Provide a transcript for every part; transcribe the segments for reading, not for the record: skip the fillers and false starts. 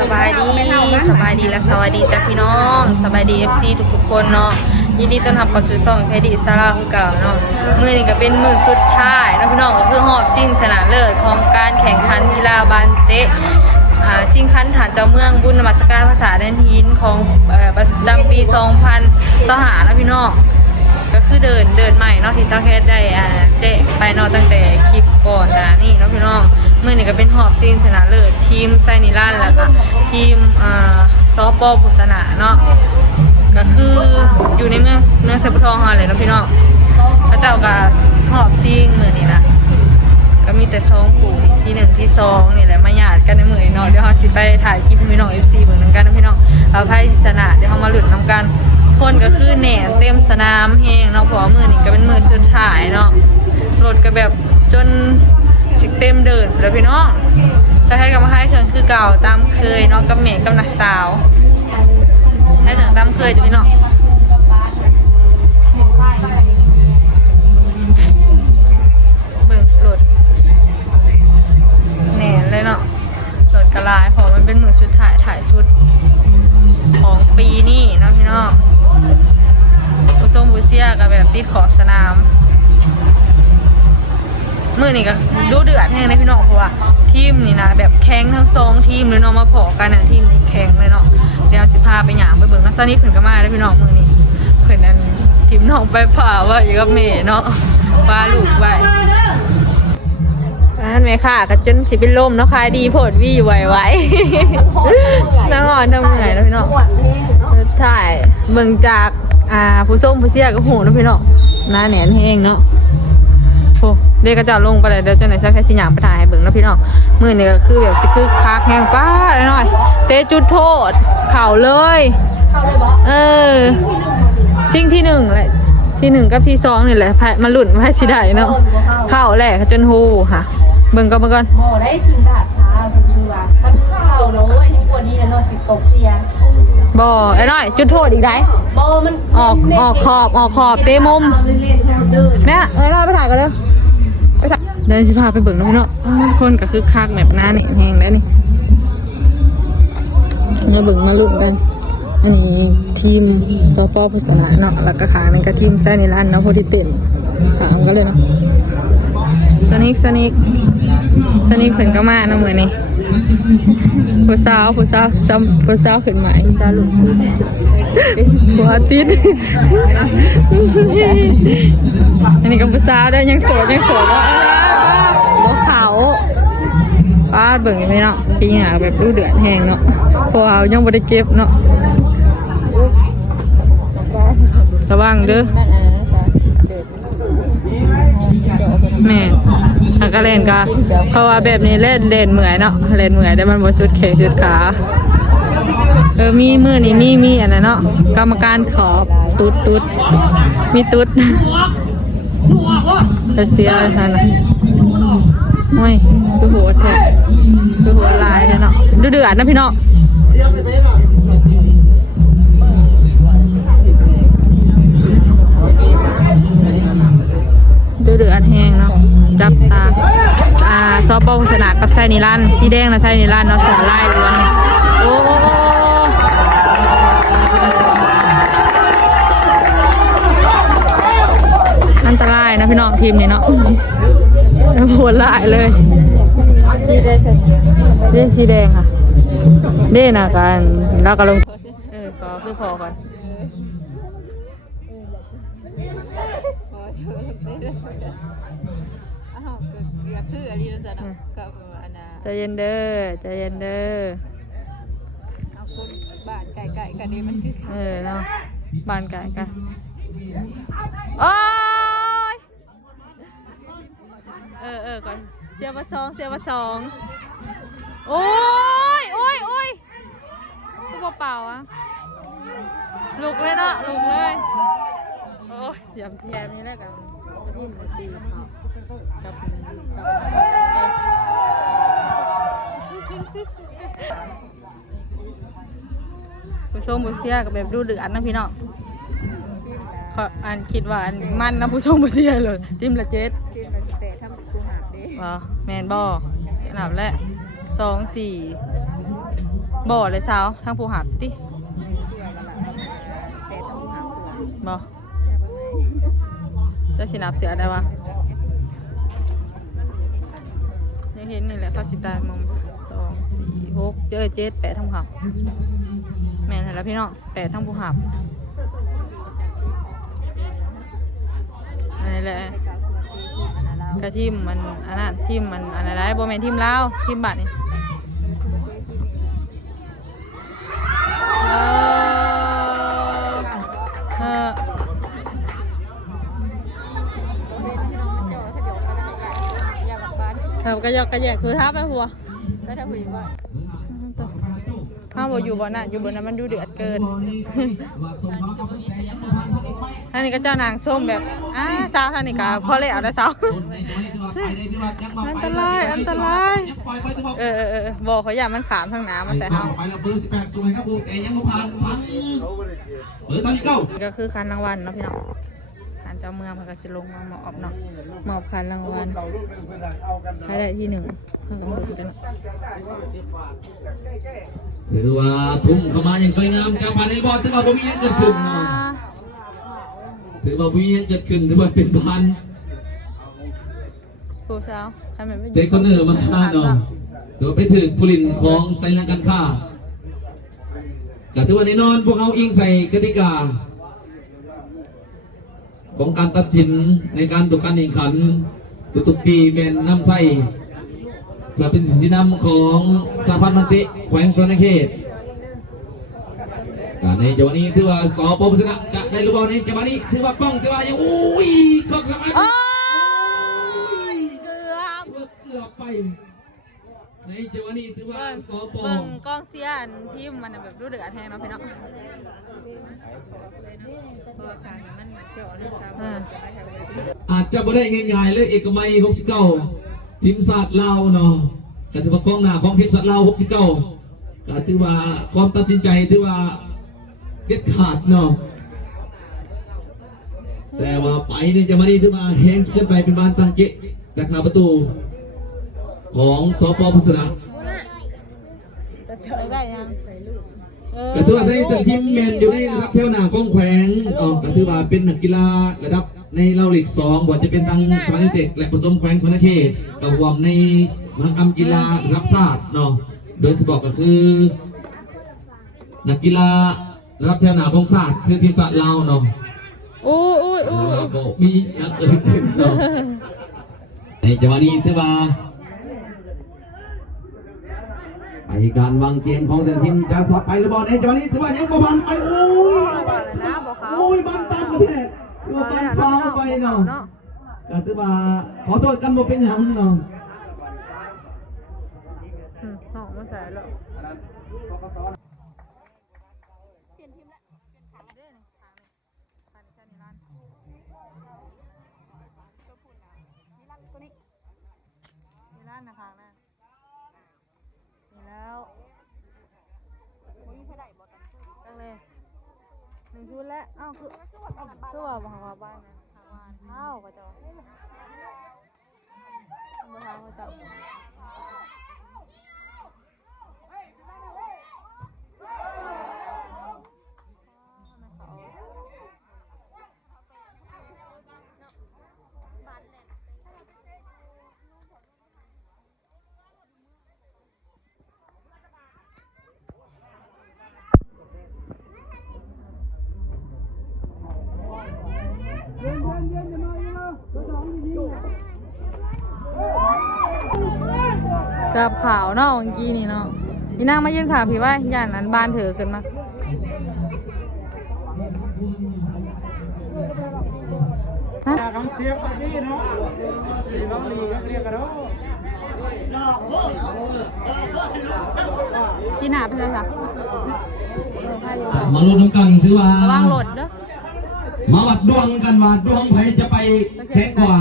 สบายดีและสวัสดีจ้าพี่น้องสบายดี FC ทุกคนเนาะยินดีต้อนรับเข้าสู่ช่องเพดิสาราคือเก่าเนาะมื้อนี้ก็เป็นมื้อสุดท้ายนะพี่น้องก็คือรอบชิงชนะเลิศของการแข่งขันกีฬาบานเตะชิงคันฐานเจ้าเมืองบุญนมัสการภาษาแดนหินของประจำปี2025นะพี่น้องก็คือเดินใหม่เนาะที่ซักแคสได้เจ๊ไปเนาะตั้งแต่คลิปก่อนนะนี่เนาะพี่น้องเมื่อนี้ก็เป็นหอบซีนชนะเลิศทีมไซนิลันแล้วก็ทีมซอปอพุษณาเนาะก็คืออยู่ในเมืองเซปทองอะไรเนาะพี่น้องพระเจ้าก็หอบซีนมือนี้นะก็มีแต่ซองปู่ที่1ที่2นี่แหละมาหยาดกันในมือเนาะเดี๋ยวเราสิไปถ่ายคลิปพี่น้อง FC เบิ่งนำกันนะพี่น้องเอาไพ่ชนะเดี๋ยวเรามาหลุดนำกันคนก็คือแหน่เต็มสนามแห้งเนาะเพราะมือนี่ก็เป็นมือสุดท้ายเนาะรถก็แบบจนชิเต็มเดินแล้วพี่น้องจะให้กับมาให้เถิงคือเก่าตามเคยเนาะกับแม่กับนักสาวให้เถิงตามเคยจ้ะพี่น้องเบิ่งรถแหน่เลยเนาะรถกระลายเพราะมันเป็นมือสุดท้ายถ่ายสุดของปีนี้นะพี่น้องผู้ชมผู้เชียร์ก็แบบติดขอบสนามมือนี่ก็ดูเดือดแห้งเลยพี่น้องเพราะว่าทีมนี่นะแบบแข่งทั้ง2ทีมเลยเนาะมาพอกันนะทีมที่แข่งเลยเนาะเดี๋ยวจะพาไปหยางไปเบิ่งกันซะนิดเพิ่นก็มาได้พี่น้องมือนี้เพิ่นอันทีมน้องไปผ่าว่าอยู่กับแม่เนาะพาลูกไปอันแม่ค่ะก็จนสิเป็นลมเนาะขายดีโพดวี่ไหวๆน้องอ่อนทำไงเนาะพี่น้องถ่ายเบิ่งจากผู้ส้มผู้เสียก็โหเนาะพี่น้องหน้าแหนนแห้งเนาะโอ้เด็กก็จะลงไปเลยเดี๋ยวจะไหนสักแค่สิหยางไปถ่ายให้เบิ่งเนาะพี่น้องมื้อนี้ก็คือแบบสิคือคักแห้งป้าเลยหน่อยเตะจุดโทษเข่าเลยสิ่งที่1แหละที่1กับที่2นี่แหละมาลุ้นว่าสิได้เนาะเข้าแหละจนโหค่ะเบิ่งก่อนโมได้กินดาดค่ะคือว่าถ้าเข้าเนาะว่ายังกว่านี้แล้วเนาะสิตกเสียบ่ไอ้น้อยจุดโทษอีกได้บ่มันออกขอบเตะมุมเนี่ยไอ้น้อยไปถ่ายกันเร็วไปถ่ายเดินสิพาไปเบิ่งเนาะคนก็คือคักแบบหน้านี่แห้งแล้วนี่เนี่ยเบิ่งมาลุ้นกันอันนี้ทีมซอปอพุษณาเนาะแล้วก็ขาหนึ่งก็ทีมไซนิลันเนาะโพธิเต็นถามกันเลยเนาะสนิกเพิ่นก็มาเนาะมื้อนี้ผู้สาวขึ้นมาผู้สาวลูกหัวติดอันนี้ก็ผู้สาวได้ยังโสดว่าบ่เขาป้าเบิ่งไหมเนาะปีหน้าแบบดูเดือดแห้งเนาะพอเอายังบ่ได้เก็บเนาะระวังเด้อแม่ถ้ากระเล่นก็เพราะว่าแบบนี้เล่นเหมื่อยเนาะเล่นเหมื่อยได้มันบ่สุดแขนสุดขามีมือนี่มีอันนั้นเนาะกรรมการขอบตุ๊ดมีตุ๊ดเสียท่านน่ะโอ้ยคือหัวแท้คือหัวลายเลยเนาะดูเดือดนะพี่น้องดูเดือดแห้งเนาะจับตาซอปอพุษณากับไซนิลันสีแดงนะไซนิลันเนาะส่วนลายเหลืองโอ้อันตรายนะพี่น้องทีมนี้เนาะหัวลายเลยสีแดงค่ะเด่นะกันแล้วก็ลงขอคือพอก่อนใจเย็นเด้อเอาคนบ้านไก่กันนี่มันคือเนาะบ้านไก่กันโอ้ยก่อนเสียมาสองโอ้ยผู้เปล่าอ่ะลุกเลยเนาะลุกเลยโอ้ยยำแยมนี่แหละกันยิ้มตีกับผู้ชมผู้เสียกับแบบดูเดือดนะพี่น้องคิดว่ามันนะผู้ชมผู้เสียเลยจิ้มละ7แต่ถ้ากูหักดิแมนบอหนับแหละ2 4 บ่เลยสาวทั้งผู้หับติ แต่ต้องหาเผื่อ บ่จะสินับเสือได้ปะยังเห็นนี่แหละเขาสิตายมุม2 4 6เจอ7 8ทั้งผู้หับแม่นแล้วพี่น้อง8ทั้งผู้หับนี่แหละกระทิมมันอันนั้นทิมมันอันอะไรโบแมนทิมลาวทิมบัตรนี่เออกระยอกกระแยกคือท้าไปหัวถ้าบ่อยู่บนน่ะอยู่บนนั้นมันดูเดือดเกินท่านนี้ก็เจ้านางส้มแบบสาวท่านนี้ก็พอเลยเอาได้สาวอันตรายอันตรายบอกเขาอย่ามันขามทางน้ำมันใส่เฮาก็คือคันรางวัลเนาะพี่น้องคันเจ้าเมืองมันก็จะลงมาหมอบเนาะหมอบคันรางวัลใครได้ที่1เพิ่งกำหนดกันถือว่าทุ่มเข้ามาอย่างสวยงามจากผ่านในบอลถือว่าบ่มีเกิดขึ้นถือว่าบ่มีเกิดขึ้นถือว่าเป็นพันผู้สาวทำไมไม่เด็กคนเนอร์มาเนาะถือว่าไปถึงผลิตของใส่แรงการค้าแต่ถือว่าแน่นอนพวกเขาอิงใส่กติกาของการตัดสินในการตรวจการแข่งขันทุกๆปีเป็นน้ำใสเพื่อเป็นสีน้ำของสหพันธ์มันติแขวงสวนเขตในจังหวะนี้ถือว่าสปปชนะจะได้รู้บอลนี้จังหวะนี้ถือว่ากล้องถือว่ายังอุ้ยกล้องสามารถเกือบไปในจังหวะนี้ถือว่าสปเบิ่งกล้องเสียนทีมมันแบบดูเดือดแทงเนาะพี่น้องอาจจะไม่ได้ง่ายๆเลยเอกมัย69ทีมศาสตร์ลาวเนาะก็ถือว่ากองหน้าของทีมศาสตร์ลาว69ก็ถือว่าความตัดสินใจถือว่าเด็ดขาดเนาะแต่ว่าไปนี่จะมาดีถือว่าแห้งขึ้นไปเป็นบ้านตั้งเกะจากหน้าประตูของสปปสระได้ยังก็ถือว่าได้แต่ทีมแมนอยู่ในระดับแถวหน้าของแขวงก็ถือว่าเป็นนักกีฬาระดับในเล่าลีก2บ่จะเป็นทางสวรรค์เด็กและผสมแขวงสวรรค์เขตกับรวมในมหกรรมกีฬาระดับชาติเนาะโดยเฉพาะก็คือนักกีฬาระดับแถวหน้าของชาติคือทีมชาติลาวเนาะมีอย่างเกิดขึ้นเนาะในจังหวะนี้ถือว่าไปการวางเกมของแต่ทีมจะสอดไปหรือบอลในจังหวะนี้ถือว่ายังบอลไปโอ้ยบอลตามประเทศถือว่าบอลฟาวไปเนาะก็ถือว่าขอโทษกันบ่เป็นอย่างเนาะห้องมาใส่แล้วเปลี่ยนทีมแล้วเปลี่ยนขังเด้อนี่ขังนี่ขังนี่ร้านตัวพุ่นนะนี่ร้านตัวนี้นี่ร้านนะขังนะนี่แล้วตั้งเลย1 ชุดแล้วอ้าวคือว่าบางว่าบ้านนะทางบ้านเท้าก็จะมาทางก็จะกับข่าวเนาะเมื่อกี้นี่เนาะนี่นั่งมายืนข่าวพี่ว่าอย่างนั้นบ้านเถอะขึ้นมาน้องเสียบตะกี้เนาะน้องลีก็เรียกกันเนาะ จีน่าเป็นไรคะมาลุ้นกันถือว่าระวังหลดเด้อมาวัดดวงกันว่าดวงใครจะไปแข็งกว่า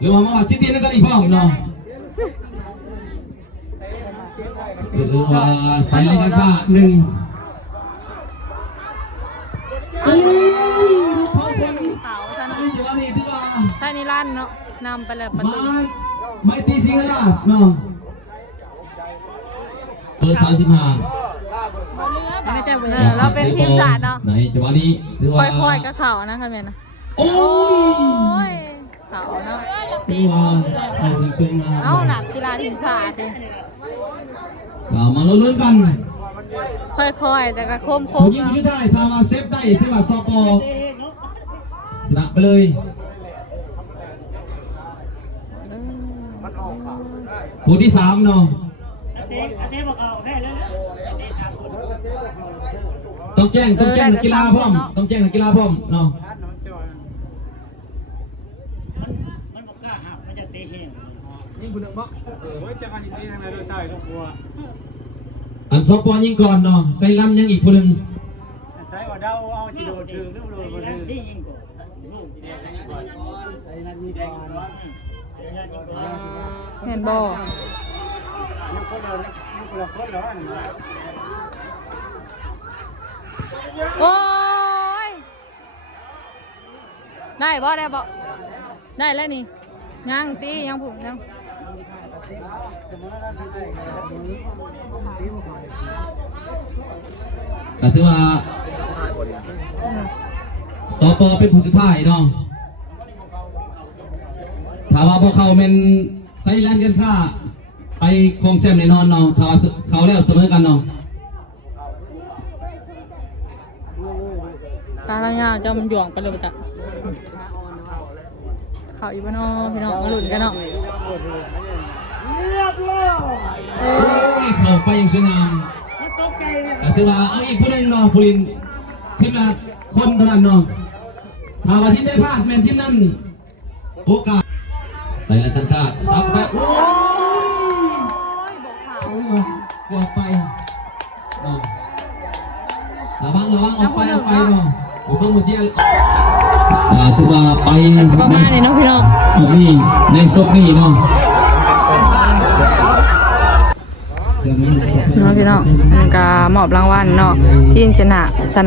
หรือว่ามาวัดชิตีนั่นกันอีกพ่อเนาะหรือว่าใส่เลยกันค่ะ1โอ้ยพอคนขาวท่านนี่ถือว่านี่ถือว่าท่านนี่ลั่นเนาะนำไปเลยประตูไม่ตีสิงห์ลาดเนาะเบอร์35 ใจบุญ เราเป็นทีมศาสตร์เนาะ ในจังหวะนี้ถือว่า ค่อยๆก็เข่านะคะแม่นะ โอ้ย เข่าเนาะ ถือว่าเอาที่สวยงาม เอาหนักกีฬาทีมศาสตร์ดิ มาลุ้นกัน ค่อยๆแต่ก็โค้ม ผู้ ๆ ยิง เนาะ ที่ได้ทามาเซฟได้ที่ว่าซอปอสนับไปเลย ผู้ที่สามเนาะต้องแจ้งนักกีฬาพร้อมต้องแจ้งนักกีฬาพร้อมเนาะ มันบอกกล้าหักมันจะเตะแห้ง ยิงคนหนึ่งบ่ โอ้ยจะกันอีกทีทางไหนดูใส่ก็กลัว อันซอปอยิงก่อนเนาะใส่ลันยังอีกคนหนึ่ง ใส่ว่าเดาเอาชิโดถือหรือโดนคนถือ ที่ยิงก่อนลูกสีแดงยิงก่อนไอ้นั่นยิงแดงก่อน เห็นบ่ ลูกคนเดียวลูกคนละคนแล้วอันนี้ โอ้ยได้บ่ได้แล้วนี่ยังตียังผูกยัง ก็ถือว่าสปอเป็นผู้สุดท้ายเนาะถ้าว่าพวกเขาเป็นไซแลนด์กันค่าไปคงแซมแน่นอนเนาะถ้าว่าเขาแล้วเสมอกันเนาะ ตาลังยาวจะมันหย่วงไปเลยปะจ๊ะข่าวอีบ้านอพี่น้องมาหลุนกันเนาะ โอ้ยเข้าไปอย่างสวยงามก็ถือว่าเอาอีกผู้หนึงเนาะผู้ลินทีมละคนเท่านั้นเนาะถ้าว่าทีมได้พลาดแมนทีมนั้นโอกาสใส่ละกันค่าซับไปโอ้ยกลัวไปเนาะระวังออกไปเนาะผู้ทรงผู้เสียถือว่าไป ประมาณนี้เนาะพี่น้อง นี่ในศพนี่เนาะ เนาะพี่น้องมันก็มอบรางวัลเนาะทีมช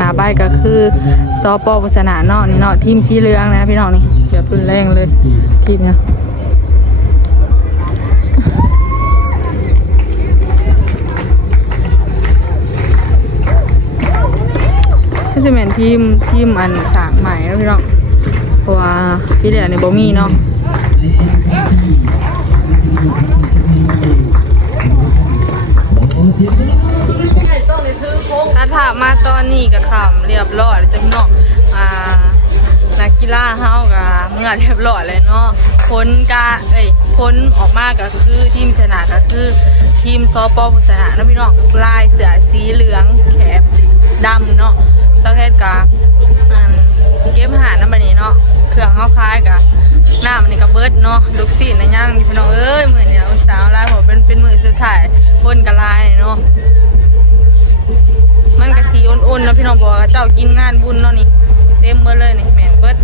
นะใบก็คือซอปอชนะเนาะนี่เนาะทีมสีเหลืองนะพี่น้องนี่แบบรุนแรงเลยทีมเนี่ยก็จะเป็นทีมอันสร้างใหม่แล้วพี่น้องเพราะว่าพี่เหลือในบ่มีเนาะถ้าถามมาตอนนี้ก็ขำเรียบร้อยแล้วจ้ะพี่น้องนักกีฬาเฮาก็เมื่อเรียบร้อยเลยเนาะผลออกมาก็คือทีมชนะก็คือทีมซอปอผู้ชนะนะพี่น้องลายเสือสีเหลืองแขบดำเนาะสักแค่กะเก็บอาหารน้ำมันนี้เนาะเครื่องเขาคล้ายกะน้ำมันนี่ก็เบิดเนาะลูกศิษย์นะย่างพี่น้องเอ้ยมือเนี่ยอุตสาห์ลายผมเป็นมือสุดท้ายคนกะลายเนาะมันกะสีอ่อนๆเนาะพี่น้องบอกว่าเจ้ากินงานบุญเนาะนี่เต็มเบิดเลยนี่แม่นเบิด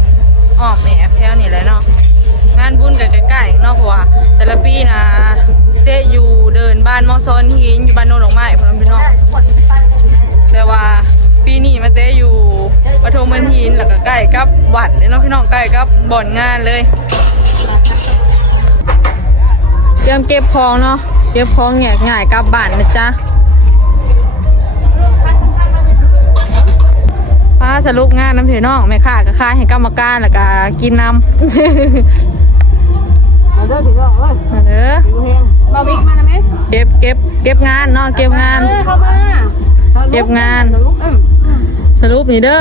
อ้อมแม่แถวนี่แหละเนาะงานบุญกับใกล้ๆเนาะเพราะว่าแต่ละปีนะเตะอยู่เดินบ้านมอซอนหินอยู่บ้านโนนดอกไม้พี่น้องแต่ว่าปีนี้มาเตะอยู่ปฐมบันทินแล้วก็ใกล้กับวัดเลยเนาะพี่น้องใกล้กับบ่อนงานเลยเตรียมเก็บของเนาะเก็บของง่ายกลับบ้านนะจ๊ะป้าสรุปงานน้ำพี่น้องแม่ค้าก็ค่ายให้กรรมการแล้วก็กินน้ำเด้อมาบิ๊กมาไหมเก็บงานเนาะเก็บงานเก็บงานสรุปนี่เด้อ